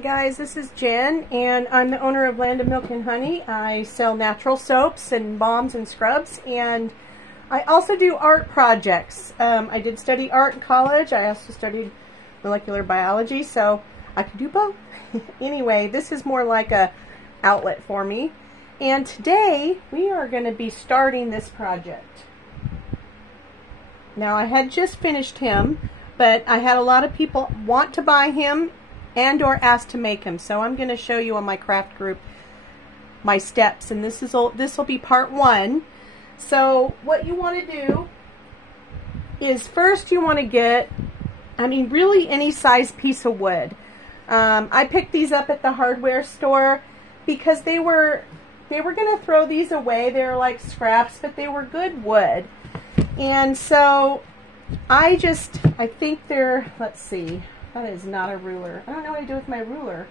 guys, this is Jen, and I'm the owner of Land of Milk and Honey. I sell natural soaps and balms and scrubs, and I also do art projects. I did study art in college. I also studied molecular biology, so I can do both. Anyway, this is more like a outlet for me, and today we are going to be starting this project. Now, I had just finished him, but I had a lot of people want to buy him and or ask to make him. So I'm going to show you on my craft group my steps, and this will be part one. So what you want to do is first you want to get, really any size piece of wood. I picked these up at the hardware store because they were going to throw these away. They're like scraps, but they were good wood. And so I think they're, let's see, that is not a ruler. I don't know what to do with my ruler.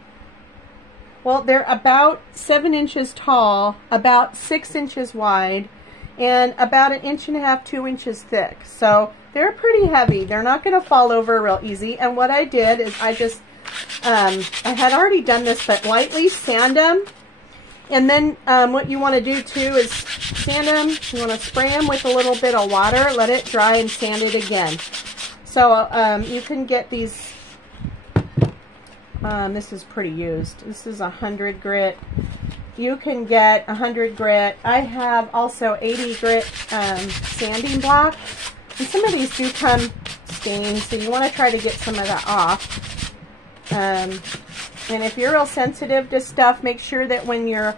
Well, they're about 7 inches tall, about 6 inches wide, and about 1.5 inches, 2 inches thick. So they're pretty heavy. They're not going to fall over real easy. And what I did is I just, I had already done this, but lightly sand them. And then what you want to do too is sand them. You want to spray them with a little bit of water, let it dry, and sand it again. So you can get these, this is pretty used. This is 100 grit. You can get 100 grit. I have also 80 grit sanding block. And some of these do come stained, so you want to try to get some of that off. And if you're real sensitive to stuff, make sure that when you're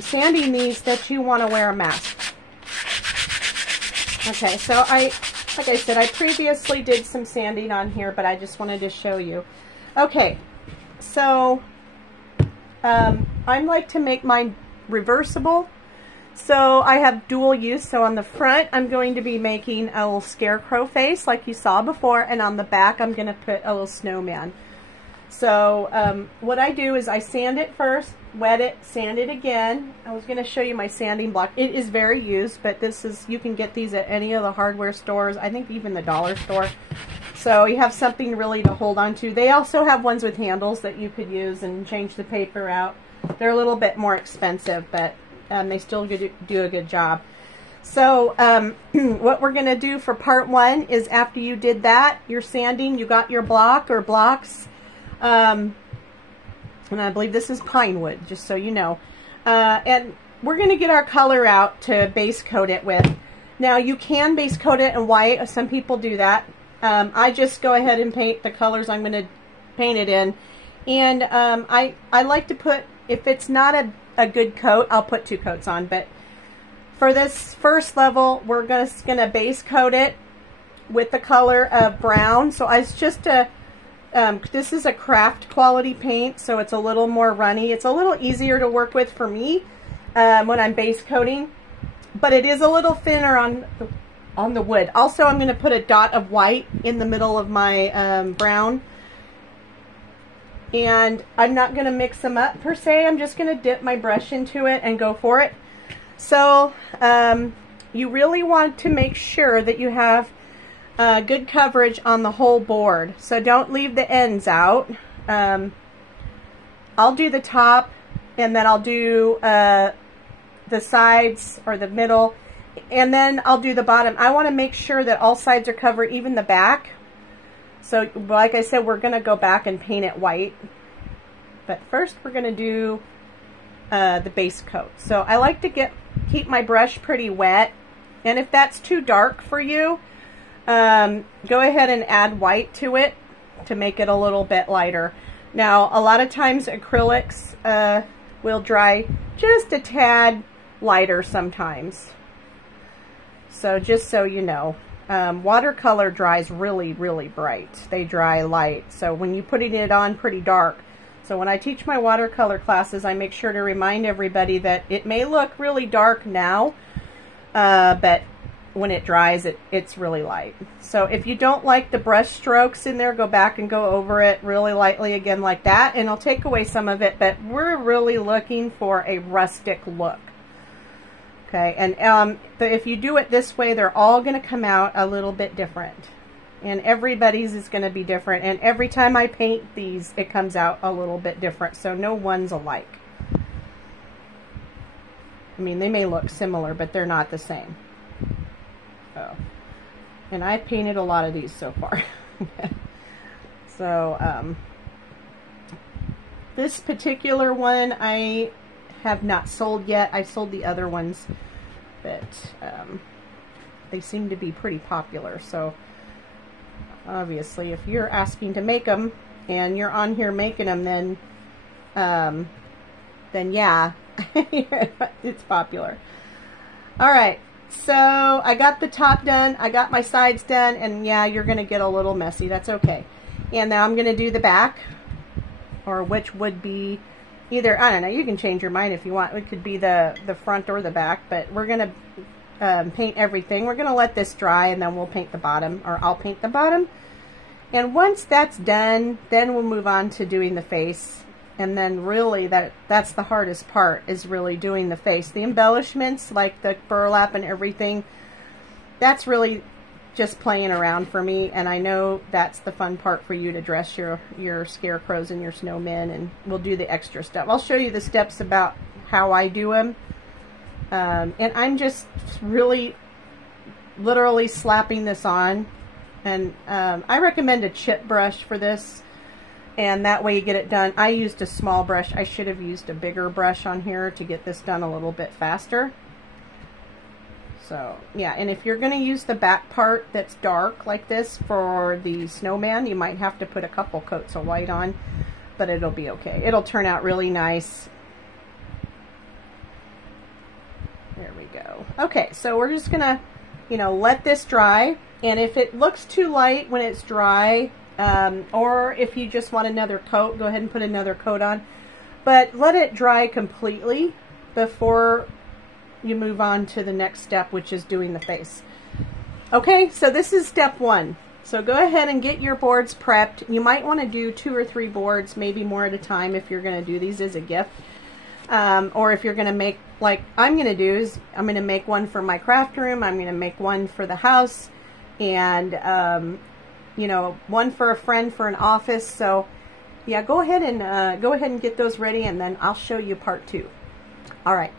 sanding these that you want to wear a mask. Okay, so like I said, I previously did some sanding on here, but I just wanted to show you. Okay, so I like to make mine reversible. So I have dual use. So on the front, I'm going to be making a little scarecrow face like you saw before, and on the back, I'm going to put a little snowman. So what I do is I sand it first, wet it, sand it again. I was going to show you my sanding block. It is very used, but you can get these at any of the hardware stores, I think even the dollar store. So you have something really to hold on to. They also have ones with handles that you could use and change the paper out. They're a little bit more expensive, but they still do a good job. So what we're going to do for part one is after you did that, you're sanding, you got your block or blocks. And I believe this is pine wood, just so you know. And we're going to get our color out to base coat it with. Now, you can base coat it in white. Some people do that. I just go ahead and paint the colors I'm going to paint it in. And I like to put, if it's not a good coat, I'll put 2 coats on. But for this first level, we're just going to base coat it with the color of brown. So it's just this is a craft quality paint, so it's a little more runny. It's a little easier to work with for me when I'm base coating, but it is a little thinner on the wood. Also, I'm going to put a dot of white in the middle of my brown, and I'm not going to mix them up per se. I'm just going to dip my brush into it and go for it. So you really want to make sure that you have good coverage on the whole board, so don't leave the ends out. I'll do the top, and then I'll do the sides or the middle, and then I'll do the bottom. I want to make sure that all sides are covered, even the back. So like I said, we're going to go back and paint it white, but first we're going to do the base coat. So I like to keep my brush pretty wet, and if that's too dark for you, go ahead and add white to it to make it a little bit lighter. Now, a lot of times acrylics will dry just a tad lighter sometimes. So just so you know, watercolor dries really, really bright. They dry light. So when you're putting it on pretty dark. So when I teach my watercolor classes, I make sure to remind everybody that it may look really dark now, but when it dries, it's really light. So if you don't like the brush strokes in there, go back and go over it really lightly again like that, and I'll take away some of it, but we're really looking for a rustic look. Okay, and but if you do it this way, they're all going to come out a little bit different. And everybody's is going to be different. And every time I paint these, it comes out a little bit different. So no one's alike. I mean, they may look similar, but they're not the same. Oh. And I've painted a lot of these so far. So, this particular one I have not sold yet. I've sold the other ones, but they seem to be pretty popular. So, obviously, if you're asking to make them and you're on here making them, then yeah, it's popular. All right, so I got the top done. I got my sides done, and yeah, you're going to get a little messy. That's okay. And now I'm going to do the back, or which would be either, I don't know, you can change your mind if you want. It could be the front or the back, but we're going to paint everything. We're going to let this dry, and then we'll paint the bottom, or I'll paint the bottom. And once that's done, then we'll move on to doing the face. And then really that's the hardest part, is really doing the face. The embellishments, like the burlap and everything, that's really just playing around for me. And I know that's the fun part for you, to dress your scarecrows and your snowmen, and we'll do the extra stuff. I'll show you the steps about how I do them. And I'm just really literally slapping this on. And I recommend a chip brush for this, and that way you get it done. I used a small brush. I should have used a bigger brush on here to get this done a little bit faster. So yeah, and if you're going to use the back part that's dark like this for the snowman, you might have to put a couple coats of white on, but it'll be okay. It'll turn out really nice. There we go. Okay, so we're just going to, let this dry. And if it looks too light when it's dry, or if you just want another coat, go ahead and put another coat on. But let it dry completely before you move on to the next step, which is doing the face. Okay, so this is step one. So go ahead and get your boards prepped. You might want to do 2 or 3 boards, maybe more at a time, if you're going to do these as a gift. Or if you're going to make, like I'm going to do, is I'm going to make one for my craft room. I'm going to make one for the house. And, one for a friend for an office. So yeah, go ahead and get those ready, and then I'll show you part 2. All right.